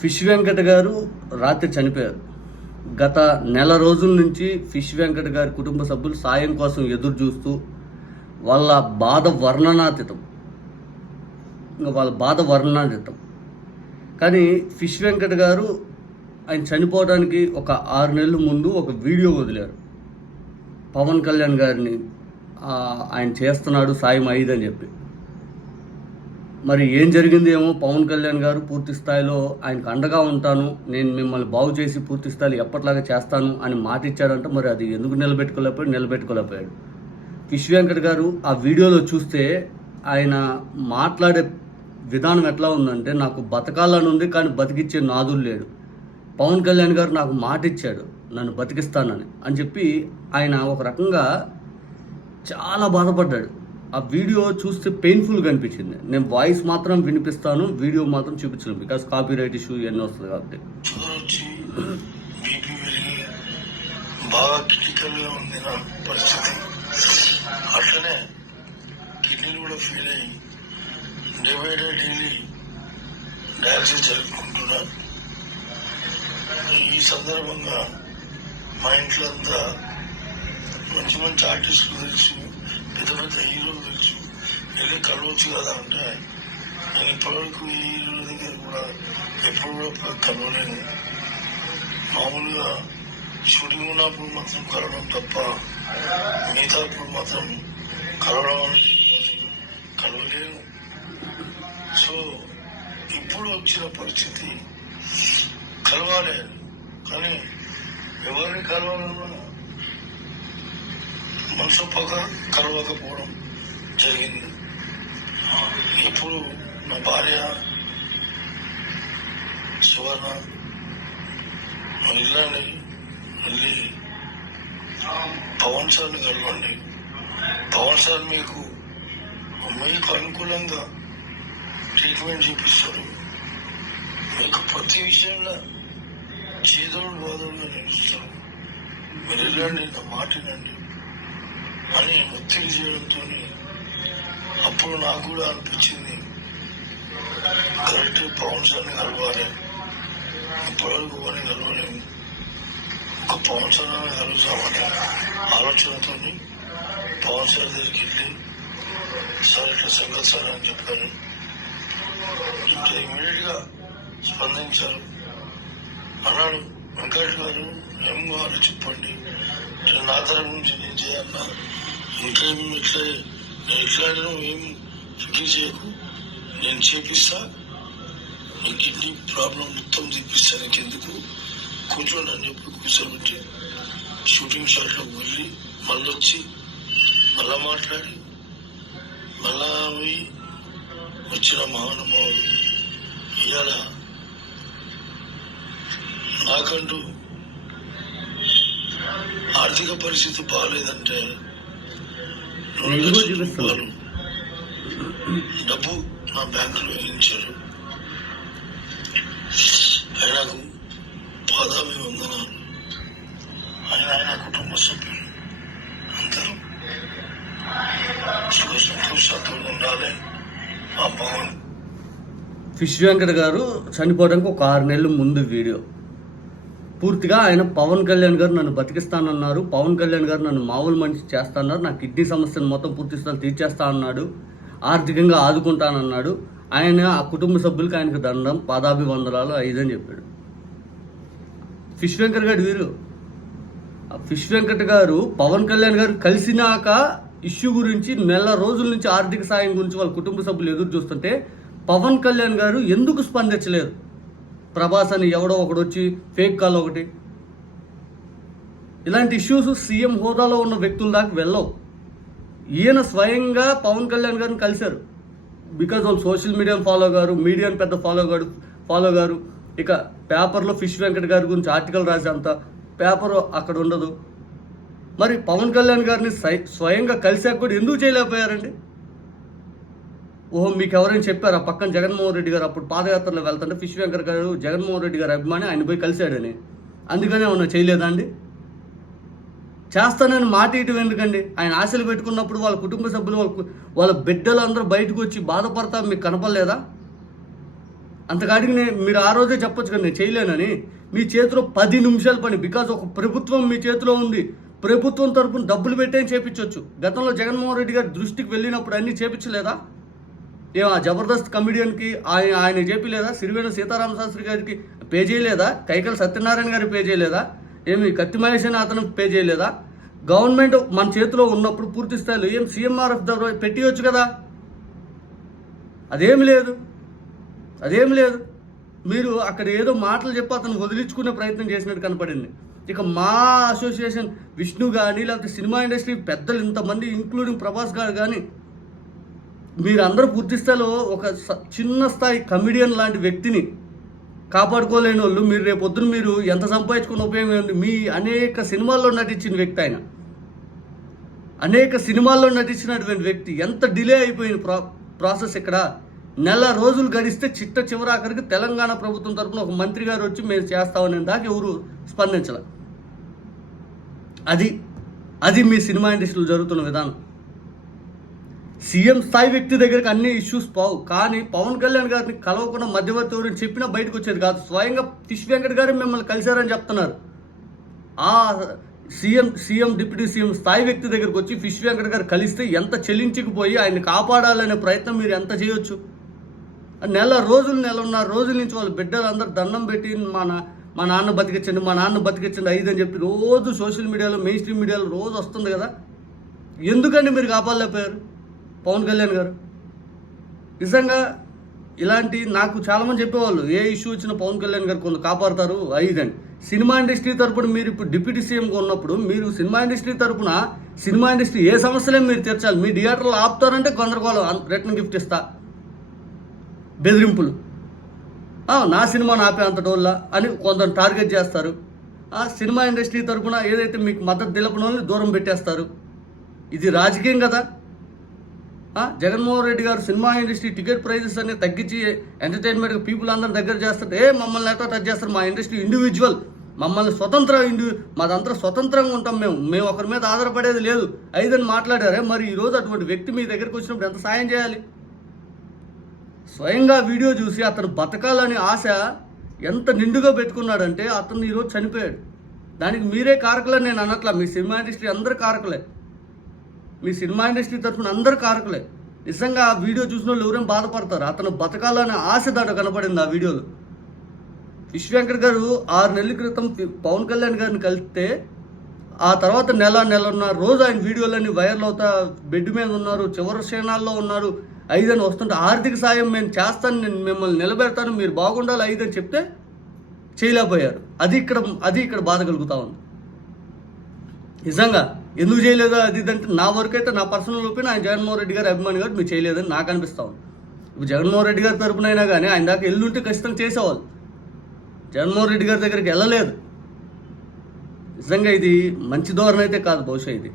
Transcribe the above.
Fish Venkata గారు రాత్రి చనిపోయారు. గత నెల రోజుల నుంచి ఫిష్ వెంకట గారి కుటుంబ సభ్యులు సాయం కోసం ఎదురు చూస్తూ వాళ్ళ బాధ వర్ణనాతీతం. ఇంకా వాళ్ళ బాధ వర్ణనాతీతం. కానీ ఫిష్ వెంకట గారు ఆయన చనిపోవడానికి ఒక ఆరు నెలల ముందు ఒక వీడియో వదిలారు. పవన్ కళ్యాణ్ గారిని ఆయన చేస్తున్నాడు సాయం అయ్యిదని చెప్పి. మరి ఏం జరిగింది ఏమో పవన్ కళ్యాణ్ గారు పూర్తి స్థాయిలో ఆయనకు అండగా ఉంటాను నేను మిమ్మల్ని బాగు చేసి పూర్తి స్థాయిలో ఎప్పటిలాగా చేస్తాను అని మాట ఇచ్చాడంటే మరి అది ఎందుకు నిలబెట్టుకోలేకపోయాడు? నిలబెట్టుకోలేకపోయాడు. కిష్ వెంకట్ గారు ఆ వీడియోలో చూస్తే ఆయన మాట్లాడే విధానం ఎట్లా ఉందంటే నాకు బతకాలని ఉంది కానీ బతికిచ్చే నాదులు లేడు. పవన్ కళ్యాణ్ గారు నాకు మాట ఇచ్చాడు నన్ను బతికిస్తానని అని చెప్పి ఆయన ఒక రకంగా చాలా బాధపడ్డాడు. ఆ వీడియో చూస్తే పెయిన్ఫుల్గా అనిపించింది. నేను వాయిస్ మాత్రం వినిపిస్తాను వీడియో మాత్రం చూపించను. బికాస్ కాపీ రైట్ ఇష్యూ ఇవన్నీ వస్తుంది కాబట్టి. షుగర్ బీపీ పెరిగి బాగా క్రిటికల్గా ఉంది నా పరిస్థితి. అట్లనే కిడ్నీలు కూడా ఫెయిల్ అయ్యి day by day daily dialysis జరుపుకుంటున్నా. ఈ సందర్భంగా మా ఇంట్లో అంతా మంచి మంచి ఆర్టిస్టులు తెలుసు పెద్ద పెద్ద హీరోలు వెళ్ళి కలవచ్చు కదా అంటే నేను ఇప్పటివరకు ఈ దగ్గర కూడా ఎప్పుడు కూడా కలవలేను మామూలుగా షూటింగ్ ఉన్నప్పుడు మాత్రం కలవడం తప్ప మిగతాప్పుడు మాత్రం కలవడం అనేది కలవలేను సో ఇప్పుడు వచ్చిన పరిస్థితి కలవాలి. కానీ ఎవరిని కలవాలన్నా మనసు పక్క కలవకపోవడం జరిగింది. ఇప్పుడు నా భార్య సువర్ణ వెళ్ళండి మళ్ళీ పవన్ సార్ని కలవండి. పవన్ సార్ మీకు మీకు అనుకూలంగా ట్రీట్మెంట్ చూపిస్తారు. మీకు ప్రతి విషయంలో చేదోడు బాధలుగా నిలుస్తారు. మీరు వెళ్ళండి నా మాట వినండి. అని ఒత్తిడి చేయడంతో అప్పుడు నాకు కూడా అనిపించింది. కరెక్ట్ పవన్ సార్ని కలవాలి. ఇప్పటివరకు పని కలవలేము. ఒక పవన్ సార్ కలుగుతామని ఆలోచనతో పవన్ సార్ దగ్గరికి వెళ్ళి సార్ ఇట్లా సంగతి సార్ అని చెప్పారు. ఇంకా ఇమీడియట్గా స్పందించారు. అన్నాడు వెంకట్ గారు ఏం కావాలో చెప్పండి. ఇట్లా నా తరపు నుంచి నేను చేయాలన్నారు ఇంకా ఇట్లా నేను ఇట్లా నువ్వు ఏం చేయకు. నేను చేపిస్తా. నీ కిడ్నీ ప్రాబ్లం మొత్తం తీపిస్తా. నీకు ఎందుకు కూర్చోండి అని చెప్పి కూర్చోబెట్టి. షూటింగ్ షాట్లోకి వెళ్ళి మళ్ళీ వచ్చి మళ్ళా మాట్లాడి మళ్ళా పోయి వచ్చిన మహానుభావులు ఇవాళ నాకంటూ ఆర్థిక పరిస్థితి బాగాలేదంటే లక్షల చూపిస్తున్నారు. డబ్బు నా బ్యాంకులో వేయించారు ఆయనకు పాదాభి వందనాలు. ఆయన ఆయన కుటుంబ సభ్యులు అందరూ సుఖ సంతోషాలతో ఉండాలి. ఆ భగవాన్ ఫిష్ వెంకట గారు చనిపోవడానికి ఒక ఆరు నెలల ముందు వీడియో. పూర్తిగా ఆయన పవన్ కళ్యాణ్ గారు నన్ను బతికిస్తానన్నారు. పవన్ కళ్యాణ్ గారు నన్ను మామూలు మనిషి చేస్తాన్నారు నా కిడ్నీ సమస్యను మొత్తం పూర్తి స్థాయి తీర్చేస్తా అన్నాడు. ఆర్థికంగా ఆదుకుంటానన్నాడు. ఆయన ఆ కుటుంబ సభ్యులకు ఆయనకు దండం పాదాభివందనాలు ఐదని చెప్పాడు. ఫిష్ వెంకట్ గారు వీరు. ఫిష్ వెంకట్ గారు పవన్ కళ్యాణ్ గారు కలిసినాక ఇష్యూ గురించి నెల రోజుల నుంచి ఆర్థిక సాయం గురించి వాళ్ళ కుటుంబ సభ్యులు ఎదురు చూస్తుంటే పవన్ కళ్యాణ్ గారు ఎందుకు స్పందించలేదు ప్రభాస్ అని ఎవడో ఒకడు వచ్చి ఫేక్ కాల్ ఒకటి. ఇలాంటి ఇష్యూస్ సీఎం హోదాలో ఉన్న వ్యక్తుల దాకా వెళ్ళవు. ఈయన స్వయంగా పవన్ కళ్యాణ్ గారిని కలిశారు. బికాజ్ వాళ్ళు సోషల్ మీడియాని ఫాలో గారు మీడియాని పెద్ద ఫాలో గారు ఫాలో గారు. ఇక పేపర్లో ఫిష్ వెంకట్ గారి గురించి ఆర్టికల్ రాసేంత పేపర్ అక్కడ ఉండదు. మరి పవన్ కళ్యాణ్ గారిని సై- స్వయంగా కలిసాక కూడా ఎందుకు చేయలేకపోయారండి? ఓహో మీకు ఎవరైనా చెప్పారా? పక్కన జగన్మోహన్ రెడ్డి గారు అప్పుడు పాదయాత్రలో వెళ్తుంటే ఫిష్ వెంకర్ గారు జగన్మోహన్ రెడ్డి గారు అభిమాని ఆయన పోయి కలిశాడని. అందుకనే ఏమన్నా చేయలేదా అండి? చేస్తానని మాట ఇయటం ఎందుకండి? ఆయన ఆశలు పెట్టుకున్నప్పుడు వాళ్ళ కుటుంబ సభ్యులు వాళ్ళ వాళ్ళ బిడ్డలు అందరూ బయటకు వచ్చి బాధపడతా మీకు కనపడలేదా? అంతకాడికి నేను మీరు ఆ రోజే చెప్పొచ్చు కదా నేను చేయలేనని. మీ చేతిలో పది నిమిషాల పని బికాజ్ ఒక ప్రభుత్వం మీ చేతిలో ఉంది. ప్రభుత్వం తరపున డబ్బులు పెట్టే చేపించవచ్చు గతంలో జగన్మోహన్ రెడ్డి గారి దృష్టికి వెళ్ళినప్పుడు అన్నీ చేపించలేదా? ఏం ఆ జబర్దస్త్ కమిడియన్కి ఆయన ఆయన చేపిలేదా సిరివేణ సీతారామ శాస్త్రి గారికి పే చేయలేదా? కైకల సత్యనారాయణ గారికి పే చేయలేదా? ఏమి కత్తి మహేష్ అని అతను పే చేయలేదా? గవర్నమెంట్ మన చేతిలో ఉన్నప్పుడు పూర్తి స్థాయిలో ఏం సీఎంఆర్ఎఫ్ దగ్గర పెట్టియొచ్చు కదా? అదేమి లేదు. అదేమి లేదు. మీరు అక్కడ ఏదో మాటలు చెప్పి అతను వదిలించుకునే ప్రయత్నం చేసినట్టు కనపడింది. ఇక మా అసోసియేషన్ విష్ణు కానీ లేకపోతే సినిమా ఇండస్ట్రీ పెద్దలు ఇంతమంది ఇంక్లూడింగ్ ప్రభాస్ గారు కానీ మీరందరూ పూర్తి ఒక స- చిన్న స్థాయి కమిడియన్ లాంటి వ్యక్తిని కాపాడుకోలేని వాళ్ళు మీరు రేపొద్దున మీరు ఎంత సంపాదించుకున్న ఉపయోగం ఉంది మీ అనేక సినిమాల్లో నటించిన వ్యక్తి ఆయన. అనేక సినిమాల్లో నటించినటువంటి వ్యక్తి. ఎంత డిలే అయిపోయింది ప్రా ప్రాసెస్ ఇక్కడ. నెల రోజులు గడిస్తే చిట్ట చివరాఖరికి తెలంగాణ ప్రభుత్వం తరఫున ఒక మంత్రి గారు వచ్చి మేము చేస్తామనే దాకా ఎవరు స్పందించాల. అది అది మీ సినిమా ఇండస్ట్రీలో జరుగుతున్న విధానం. సీఎం స్థాయి వ్యక్తి దగ్గరికి అన్ని ఇష్యూస్ పోవు. కానీ పవన్ కళ్యాణ్ గారిని కలవకుండా మధ్యవర్తి ఎవరిని చెప్పినా బయటకు వచ్చేది కాదు. స్వయంగా ఫిష్ వెంకట్ గారు మిమ్మల్ని కలిశారని చెప్తున్నారు. ఆ సీఎం సీఎం డిప్యూటీ సీఎం స్థాయి వ్యక్తి దగ్గరికి వచ్చి ఫిష్ వెంకట్ గారు కలిస్తే ఎంత చెల్లించకపోయి ఆయన్ని కాపాడాలనే ప్రయత్నం మీరు ఎంత చేయొచ్చు? నెల రోజులు నెలన్నర రోజుల నుంచి వాళ్ళ బిడ్డలందరూ దండం పెట్టి మా మా నాన్న బతికించండి మా నాన్న బతికించండి ఐదు అని చెప్పి రోజు సోషల్ మీడియాలో మెయిన్ స్ట్రీమ్ మీడియాలో రోజు వస్తుంది కదా. ఎందుకండి మీరు కాపాడలేకపోయారు? పవన్ కళ్యాణ్ గారు. నిజంగా ఇలాంటి నాకు చాలామంది చెప్పేవాళ్ళు ఏ ఇష్యూ వచ్చినా పవన్ కళ్యాణ్ గారు కొంత కాపాడతారు ఐదని సినిమా ఇండస్ట్రీ తరపున మీరు ఇప్పుడు డిప్యూటీ సీఎంగా ఉన్నప్పుడు మీరు సినిమా ఇండస్ట్రీ తరపున సినిమా ఇండస్ట్రీ ఏ సమస్యలే మీరు తీర్చాలి. మీ థియేటర్లు ఆపుతారంటే గందరగోళం. రిటర్న్ గిఫ్ట్ ఇస్తా. బెదిరింపులు. నా సినిమా నాపే అంత డోల్లా అని కొందరు టార్గెట్ చేస్తారు. ఆ సినిమా ఇండస్ట్రీ తరపున ఏదైతే మీకు మద్దతు తెలపడం దూరం పెట్టేస్తారు. ఇది రాజకీయం కదా. జగన్మోహన్ రెడ్డి గారు సినిమా ఇండస్ట్రీ టికెట్ ప్రైజెస్ అన్ని తగ్గించి ఎంటర్టైన్మెంట్ పీపుల్ అందరి దగ్గర చేస్తారు ఏ మమ్మల్ని ఎట్లా టచ్ చేస్తారు? మా ఇండస్ట్రీ ఇండివిజువల్ మమ్మల్ని స్వతంత్ర ఇండి మాదంతా స్వతంత్రంగా ఉంటాం మేము. మేము ఒకరి మీద ఆధారపడేది లేదు. ఐదని మాట్లాడారే. మరి ఈరోజు అటువంటి వ్యక్తి మీ దగ్గరికి వచ్చినప్పుడు ఎంత సాయం చేయాలి? స్వయంగా వీడియో చూసి అతను బతకాలని ఆశ ఎంత నిండుగా పెట్టుకున్నాడంటే అతను ఈరోజు చనిపోయాడు. దానికి మీరే కారకులని నేను అనట్లా. మీ సినిమా ఇండస్ట్రీ అందరు కారకులే. మీ సినిమా ఇండస్ట్రీ తరఫున అందరు కారకులే. నిజంగా ఆ వీడియో చూసిన వాళ్ళు ఎవరైనా బాధపడతారు? అతను బతకాలనే ఆశ దాట కనపడింది ఆ వీడియోలో. విశ్వ వెంకట్ గారు ఆరు నెలల క్రితం పవన్ కళ్యాణ్ గారిని కలిస్తే ఆ తర్వాత నెల నెలన్న రోజు ఆయన వీడియోలన్నీ వైరల్ అవుతా బెడ్ మీద ఉన్నారు చివరి క్షణాల్లో ఉన్నారు. ఐదని వస్తుంటే ఆర్థిక సాయం నేను చేస్తాను నేను మిమ్మల్ని నిలబెడతాను మీరు బాగుండాలి ఐదని చెప్తే చేయలేకపోయారు. అది ఇక్కడ అది ఇక్కడ బాధ కలుగుతా ఉంది. నిజంగా ఎందుకు చేయలేదో? అది ఇది అంటే నా వరకు అయితే నా పర్సనల్ ఒపీనియన్ ఆయన జగన్మోహన్ రెడ్డి గారు అభిమాని గారు మీరు చేయలేదని నాకు అనిపిస్తా ఉంది. ఇప్పుడు జగన్మోహన్ రెడ్డి గారి తరపున అయినా కానీ ఆయన దాకా ఎల్లుంటే ఖచ్చితంగా చేసేవాళ్ళు. జగన్మోహన్ రెడ్డి గారి దగ్గరికి వెళ్ళలేదు. నిజంగా ఇది మంచి ధోరణి అయితే కాదు బహుశా ఇది.